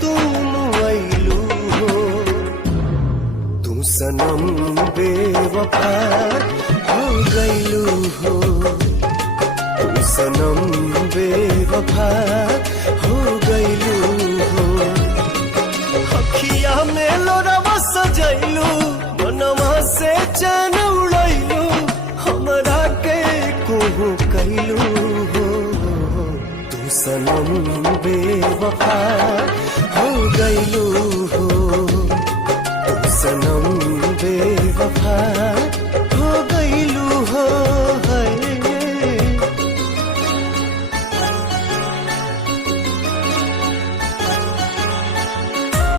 तुम आइलू हो। तू सनम बेवफा हो गइलू हो। तू सनम बेवफा हो गइलू हो। अखिया में लोरावा सजैलू, मनवा से चैन उड़ैलू, हमरा के कोहू कैलू हो। तू सनम बेवफा हो गइलू